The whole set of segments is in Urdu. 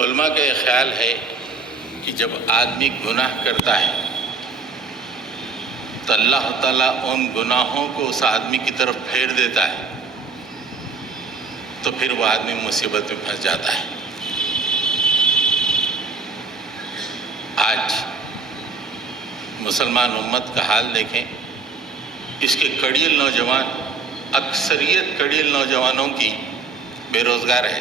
علماء کا یہ خیال ہے کہ جب آدمی گناہ کرتا ہے تو اللہ تعالیٰ ان گناہوں کو اس آدمی کی طرف پھیر دیتا ہے، تو پھر وہ آدمی مصیبت میں پھنس جاتا ہے۔ آج مسلمان امت کا حال دیکھیں، اس کے کڑیل نوجوان، اکثریت کڑیل نوجوانوں کی بے روزگار ہے،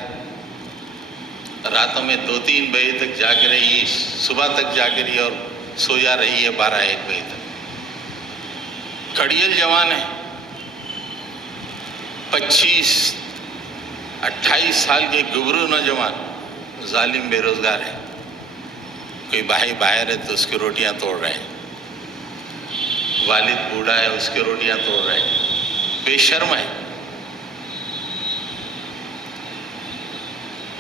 راتوں میں 2-3 بجے تک جاگ رہی ہے، صبح تک جاگ رہی ہے اور سو جا رہی ہے 12-1 بجے تک۔ کڑیل جوان ہیں، 25-28 سال کے گبرو نوجوان ظالم بے روزگار ہے، کوئی بھائی باہر ہے تو اس کی روٹیاں توڑ رہے ہیں، والد بوڑھا ہے اس کی روٹیاں توڑ رہے ہیں، بے شرم ہے۔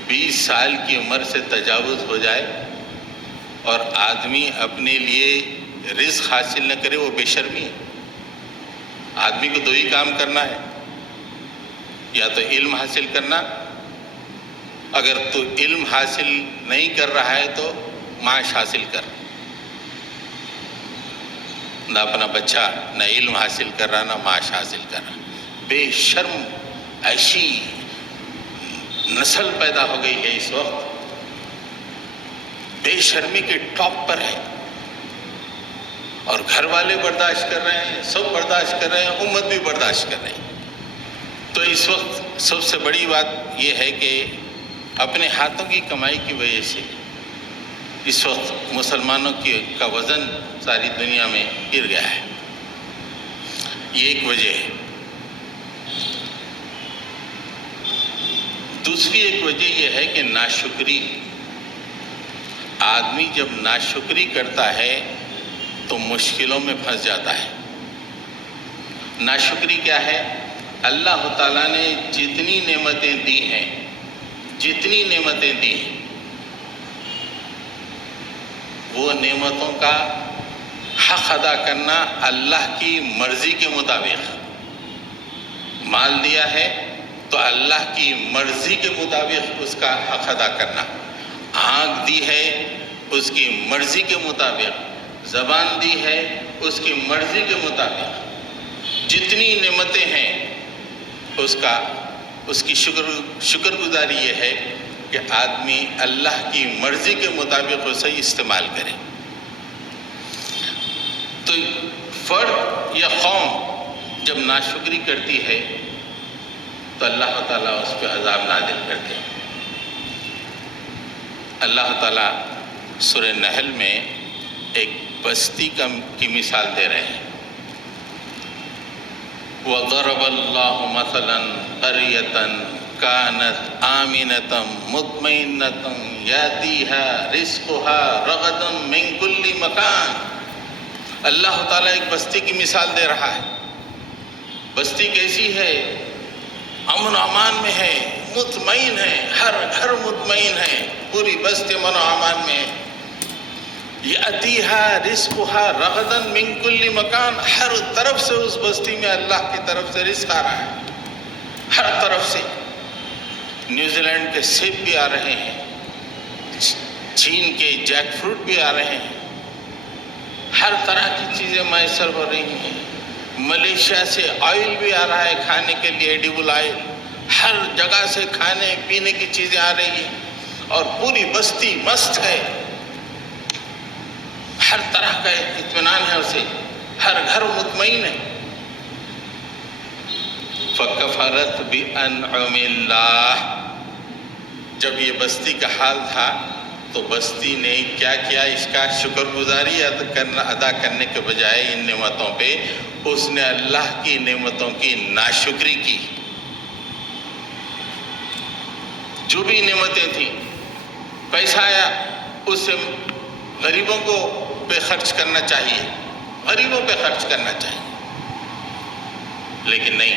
20 سال کی عمر سے تجاوز ہو جائے اور آدمی اپنے لیے رزق حاصل نہ کرے، وہ بے شرمی ہے۔ آدمی کو 2 ہی کام کرنا ہے، یا تو علم حاصل کرنا، اگر تو علم حاصل نہیں کر رہا ہے تو معاش حاصل کر۔ نہ اپنا بچہ نہ علم حاصل کر رہا نہ معاش حاصل کر رہا، بے شرم ایسی نسل پیدا ہو گئی ہے اس وقت، بے شرمی کے ٹاپ پر ہے، اور گھر والے برداشت کر رہے ہیں، سب برداشت کر رہے ہیں، امت بھی برداشت کر رہی ہے۔ تو اس وقت سب سے بڑی بات یہ ہے کہ اپنے ہاتھوں کی کمائی کی وجہ سے اس وقت مسلمانوں کا وزن ساری دنیا میں گر گیا ہے، یہ ایک وجہ ہے۔ دوسری ایک وجہ یہ ہے کہ ناشکری، آدمی جب ناشکری کرتا ہے تو مشکلوں میں پھنس جاتا ہے۔ ناشکری کیا ہے؟ اللہ تعالیٰ نے جتنی نعمتیں دی ہیں، جتنی نعمتیں دی ہیں، وہ نعمتوں کا حق ادا کرنا اللہ کی مرضی کے مطابق۔ مال دیا ہے تو اللہ کی مرضی کے مطابق اس کا حق ادا کرنا، آنکھ دی ہے اس کی مرضی کے مطابق، زبان دی ہے اس کی مرضی کے مطابق، جتنی نعمتیں ہیں اس کی شکر گزاری یہ ہے کہ آدمی اللہ کی مرضی کے مطابق اسے استعمال کرے۔ تو فرد یا قوم جب ناشکری کرتی ہے تو اللہ تعالیٰ اس پہ عذاب نازل کرتے ہیں۔ اللہ تعالیٰ سورہ نحل میں ایک بستی کی مثال دے رہے ہیں، وَضَرَبَ اللَّهُ مَثَلًا قَرْيَةً كَانَتْ آمِنَةً مُطْمَئِنَّةً يَأْتِيهَا رِزْقُهَا رَغَدًا مِنْ كُلِّ مَكَانٍ۔ اللہ تعالیٰ ایک بستی کی مثال دے رہا ہے۔ بستی کیسی ہے؟ امن و امان میں ہے، مطمئن ہے، ہر گھر مطمئن ہے، پوری بستی امن و امان میں ہے۔ یَأْتِيهَا رِزْقُهَا رَغَدًا مِنْ كُلِّ مَكَانٍ، ہر طرف سے اس بستی میں اللہ کی طرف سے رزق آ رہا ہے، ہر طرف سے۔ نیوزی لینڈ کے سیب بھی آ رہے ہیں، چین کے جیک فروٹ بھی آ رہے ہیں، ہر طرح کی چیزیں میسر ہو رہی ہیں۔ ملیشیا سے آئل بھی آ رہا ہے کھانے کے لیے، ایڈیبل آئل، ہر جگہ سے کھانے پینے کی چیزیں آ رہی ہیں، اور پوری بستی مست ہے، ہر طرح کا اطمینان ہے اسے، ہر گھر مطمئن ہے۔ فَكَفَرَتْ بِأَنْعُمِ اللَّهِ، جب یہ بستی کا حال تھا تو بستی نے کیا کیا؟ اس کا شکر گزاری ادا کرنے کے بجائے ان نعمتوں پہ اس نے اللہ کی نعمتوں کی ناشکری کی۔ جو بھی نعمتیں تھیں، پیسہ آیا اس سے غریبوں کو پہ خرچ کرنا چاہیے، غریبوں پہ خرچ کرنا چاہیے، لیکن نہیں،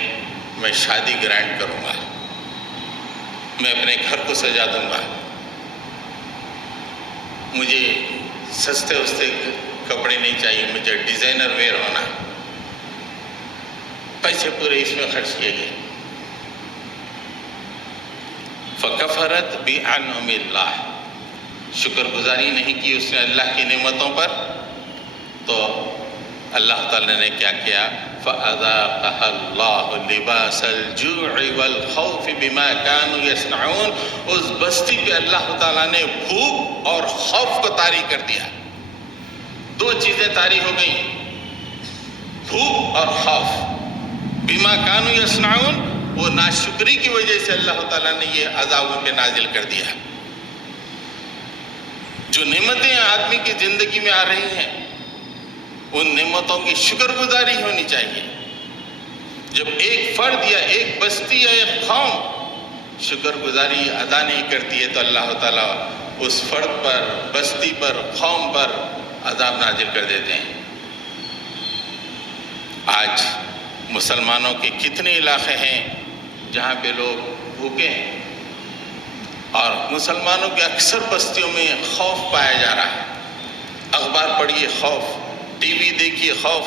میں شادی گرانٹ کروں گا، میں اپنے گھر کو سجا دوں گا، مجھے سستے کپڑے نہیں چاہیے، مجھے ڈیزائنر ویئر ہونا، پیسے پورے اس میں خرچ کیے گئے۔ فَكَفَرَتْ بِأَنْعُمِ اللَّهِ، شکر گزاری نہیں کی اس نے اللہ کی نعمتوں پر، تو اللہ تعالیٰ نے کیا کیا؟ فَأَذَاقَهَا اللَّهُ لِبَاسَ الْجُوعِ وَالْخَوْفِ بِمَا كَانُوا يَصْنَعُونَ۔ اس بستی پہ اللہ تعالیٰ نے بھوک اور خوف کو طاری کر دیا۔ دو چیزیں طاری ہو گئیں، بھوک اور خوف۔ بِمَا كَانُوا يَصْنَعُونَ، وہ ناشکری کی وجہ سے اللہ تعالیٰ نے یہ عذاب ان پہ نازل کر دیا۔ جو نعمتیں آدمی کی زندگی میں آ رہی ہیں، ان نعمتوں کی شکر گزاری ہونی چاہیے۔ جب ایک فرد یا ایک بستی یا ایک قوم شکر گزاری ادا نہیں کرتی ہے تو اللہ تعالیٰ اس فرد پر، بستی پر، قوم پر عذاب نازل کر دیتے ہیں۔ آج مسلمانوں کے کتنے علاقے ہیں جہاں پہ لوگ بھوکے ہیں، اور مسلمانوں کے اکثر بستیوں میں خوف پایا جا رہا ہے۔ اخبار پڑھیے خوف، ٹی وی دیکھیے خوف،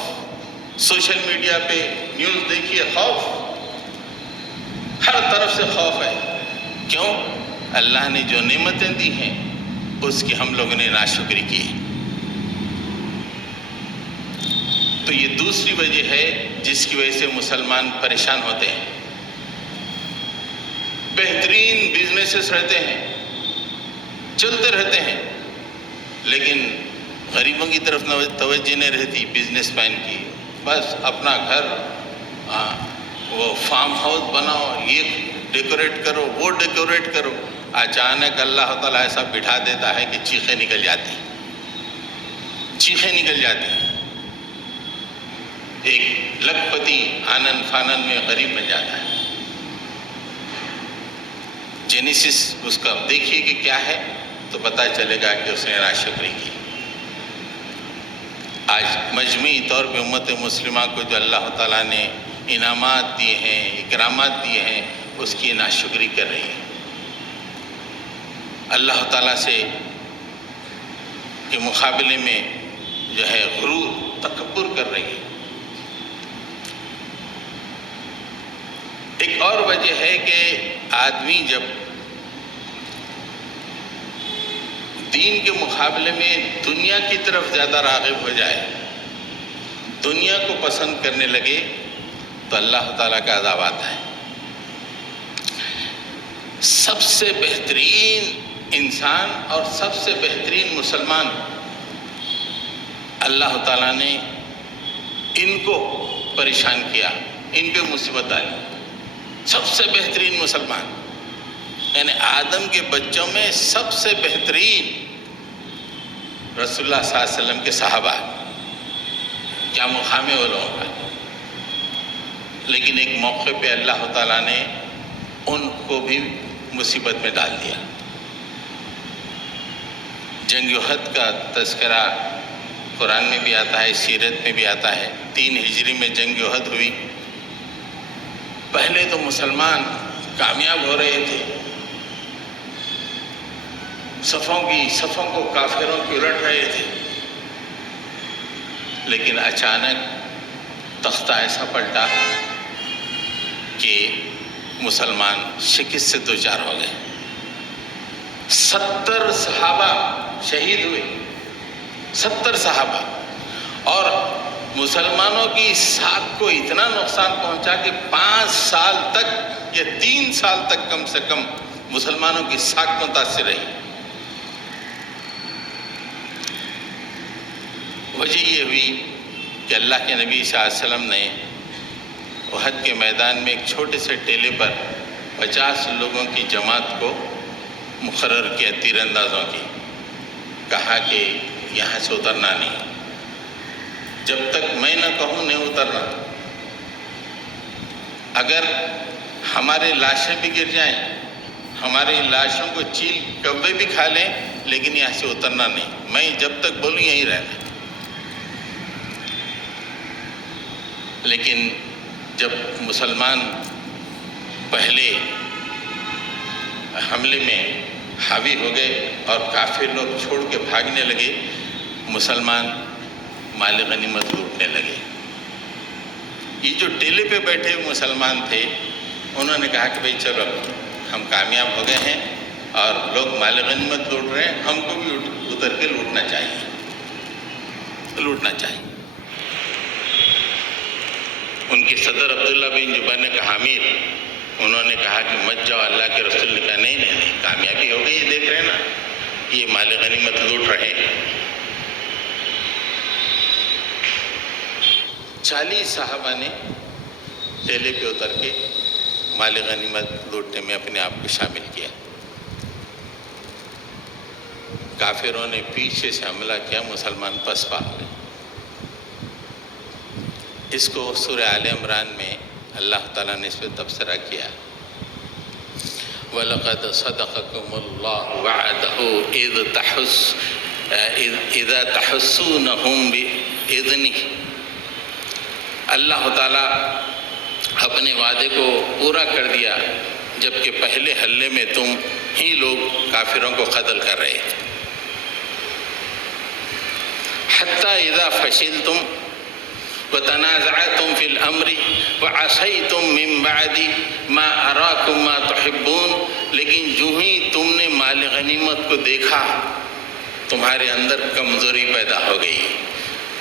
سوشل میڈیا پہ نیوز دیکھیے خوف، ہر طرف سے خوف ہے۔ کیوں؟ اللہ نے جو نعمتیں دی ہیں اس کی ہم لوگوں نے ناشکری کی ہے۔ تو یہ دوسری وجہ ہے جس کی وجہ سے مسلمان پریشان ہوتے ہیں۔ بہترین بزنسز رہتے ہیں، چلتے رہتے ہیں، لیکن غریبوں کی طرف توجہ نہیں رہتی بزنس مین کی۔ بس اپنا گھر، وہ فارم ہاؤس بناؤ، یہ ڈیکوریٹ کرو، وہ ڈیکوریٹ کرو، اچانک اللہ تعالیٰ ایسا بٹھا دیتا ہے کہ چیخیں نکل جاتی، چیخیں نکل جاتی۔ ایک لکھپتی آنن فانن میں غریب بن جاتا ہے۔ جینیسس اس کا دیکھیے کہ کیا ہے تو پتہ چلے گا کہ اس نے ناشکری کی۔ آج مجموعی طور پہ امت مسلمہ کو جو اللہ تعالیٰ نے انعامات دیے ہیں، اکرامات دیے ہیں، اس کی ناشکری کر رہی ہے۔ اللہ تعالیٰ سے کے مقابلے میں جو ہے غرور، تکبر کر رہی ہے۔ ایک اور وجہ ہے کہ آدمی جب دین کے مقابلے میں دنیا کی طرف زیادہ راغب ہو جائے، دنیا کو پسند کرنے لگے، تو اللہ تعالیٰ کا عذاب آتا ہے۔ سب سے بہترین انسان اور سب سے بہترین مسلمان، اللہ تعالیٰ نے ان کو پریشان کیا، ان پہ مصیبت ڈالی۔ سب سے بہترین مسلمان، یعنی آدم کے بچوں میں سب سے بہترین رسول اللہ صلی اللہ علیہ وسلم کے صحابہ، کیا مقام ہے وہ لوگوں کا۔ لیکن ایک موقع پہ اللہ تعالیٰ نے ان کو بھی مصیبت میں ڈال دیا۔ جنگ احد کا تذکرہ قرآن میں بھی آتا ہے، سیرت میں بھی آتا ہے۔ 3 ہجری میں جنگ احد ہوئی۔ پہلے تو مسلمان کامیاب ہو رہے تھے، صفوں کو کافروں کی الٹ رہے تھے، لیکن اچانک تختہ ایسا پلٹا کہ مسلمان شکست سے دوچار ہو گئے۔ 70 صحابہ شہید ہوئے، 70 صحابہ، اور مسلمانوں کی ساکھ کو اتنا نقصان پہنچا کہ 5 سال تک یا 3 سال تک کم سے کم مسلمانوں کی ساکھ متاثر رہی۔ وجہ یہ ہوئی کہ اللہ کے نبی صلی اللہ علیہ وسلم نے احد کے میدان میں ایک چھوٹے سے ٹیلے پر 50 لوگوں کی جماعت کو مقرر کیا، تیر اندازوں کی۔ کہا کہ یہاں سے اترنا نہیں، جب تک میں نہ کہوں نہیں اترنا۔ اگر ہمارے لاشیں بھی گر جائیں، ہماری لاشوں کو چیل کوے بھی کھا لیں، لیکن یہاں سے اترنا نہیں، میں جب تک بولوں یہیں رہنا۔ لیکن جب مسلمان پہلے حملے میں حاوی ہو گئے اور کافر لوگ چھوڑ کے بھاگنے لگے، مسلمان مال غنیمت لوٹنے لگے۔ یہ جو ٹیلے پہ بیٹھے مسلمان تھے، انہوں نے کہا کہ بھئی چلو ہم کامیاب ہو گئے ہیں، اور لوگ مال غنیمت لوٹ رہے ہیں، ہم کو بھی اتر کے لوٹنا چاہیے، لوٹنا چاہیے۔ ان کے صدر عبداللہ بن جبیر کا حامل، انہوں نے کہا کہ مت جاؤ، اللہ کے رسول نے کہا نہیں نہیں نہیں، کامیابی ہو گئی، یہ دیکھ رہے ہیں نا، یہ مال غنیمت لوٹ رہے ہیں۔ 40 صحابہ نے ٹیلے پہ اتر کے مال غنیمت لوٹنے میں اپنے آپ کو شامل کیا۔ کافروں نے پیچھے سے حملہ کیا، مسلمان پس پا گئے۔ اس کو سورہ آل عمران میں اللہ تعالیٰ نے اس پہ تبصرہ کیا، وَلَقَدْ صَدَقَكُمُ اللَّهُ وَعْدَهُ إِذَا تَحُسُّونَهُمْ بِإِذْنِهِ۔ اللہ تعالیٰ اپنے وعدے کو پورا کر دیا جبکہ پہلے حملے میں تم ہی لوگ کافروں کو قتل کر رہے تھے۔ حَتَّى إِذَا فَشِلْتُمْ وَتَنَازَعْتُمْ فِي الْأَمْرِ وَعَصَيْتُمْ مِنْ بَعْدِ مَا أَرَاكُمْ مَا تُحِبُّونَ، لیکن جو ہی تم نے مال غنیمت کو دیکھا تمہارے اندر کمزوری پیدا ہو گئی،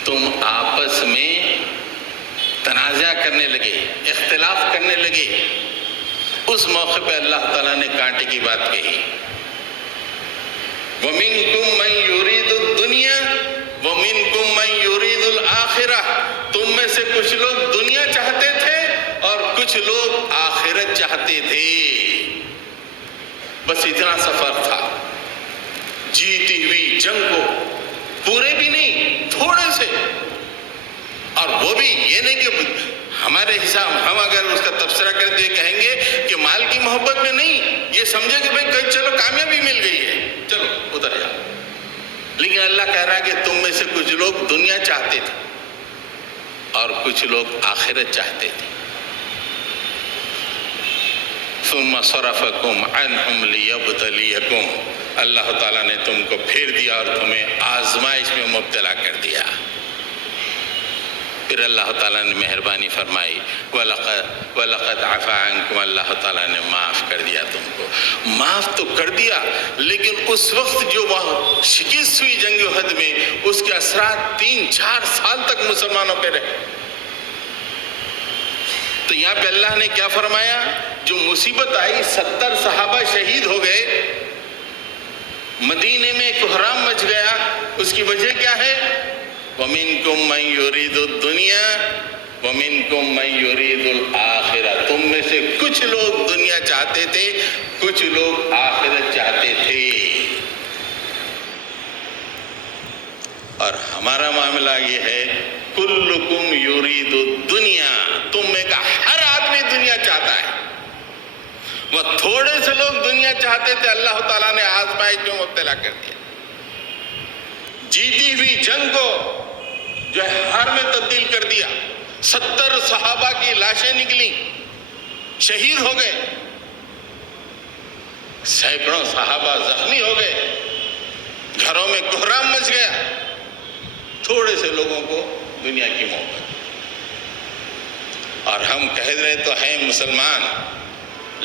تم آپس میں تنازع کرنے لگے، اختلاف کرنے لگے۔ اس موقع پہ اللہ تعالیٰ نے کانٹے کی بات کہی، وَمِنْكُمْ مَنْ يُرِيدُ الدُّنْيَا وَمِنْكُمْ مَنْ يُرِيدُ الْآخِرَةَ، تم میں سے کچھ لوگ دنیا چاہتے تھے اور کچھ لوگ آخرت چاہتے تھے۔ بس اتنا سفر تھا، جیتی ہوئی جنگ کو پورے بھی نہیں، تھوڑے سے، اور وہ بھی یہ نہیں کہ ہمارے حساب، ہم اگر اس کا تبصرہ کرتے ہوئے کہیں گے کہ مال کی محبت میں نہیں، یہ سمجھے کہ بھئی چلو کامیابی مل گئی ہے، چلو ادھر جاؤ، لیکن اللہ کہہ رہا ہے کہ تم میں سے کچھ لوگ دنیا چاہتے تھے اور کچھ لوگ آخرت چاہتے تھے۔ ثم صرفکم عنہم لیبتلیکم، اللہ تعالیٰ نے تم کو پھیر دیا اور تمہیں آزمائش میں مبتلا کر دیا۔ پھر اللہ تعالیٰ نے مہربانی فرمائی، وَلَقَدْ عَفَا عَنْكُمْ، اللہ تعالیٰ نے معاف کر دیا تم کو۔ معاف تو کر دیا، لیکن اس وقت جو وہاں شکست ہوئی جنگ احد میں، اس کے اثرات 3-4 سال تک مسلمانوں پہ رہے۔ تو یہاں پہ اللہ نے کیا فرمایا؟ جو مصیبت آئی، 70 صحابہ شہید ہو گئے، مدینے میں کوہرام مچ گیا، اس کی وجہ کیا ہے؟ وَمِنْكُمْ مَنْ يُرِيدُ الدُّنْيَا وَمِنْكُمْ مَنْ يُرِيدُ الْآخِرَةَ، تم میں سے کچھ لوگ دنیا چاہتے تھے، کچھ لوگ آخرت چاہتے تھے۔ اور ہمارا معاملہ یہ ہے، کلکم یرید الدنیا، تم میں کا ہر آدمی دنیا چاہتا ہے۔ وہ تھوڑے سے لوگ دنیا چاہتے تھے، اللہ تعالیٰ نے آزمائش میں مبتلا کر دیا۔ جیتی ہوئی جنگ کو جو ہے ہار میں تبدیل کر دیا۔ 70 صحابہ کی لاشیں نکلی، شہید ہو گئے، سینکڑوں صحابہ زخمی ہو گئے، گھروں میں کوہرام مچ گیا۔ تھوڑے سے لوگوں کو دنیا کی محبت، اور ہم کہہ رہے تو ہیں مسلمان،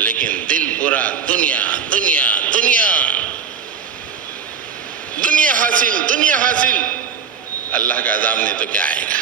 لیکن دل پورا دنیا دنیا دنیا دنیا حاصل، دنیا حاصل۔ اللہ کا عذاب نہیں تو کیا آئے گا؟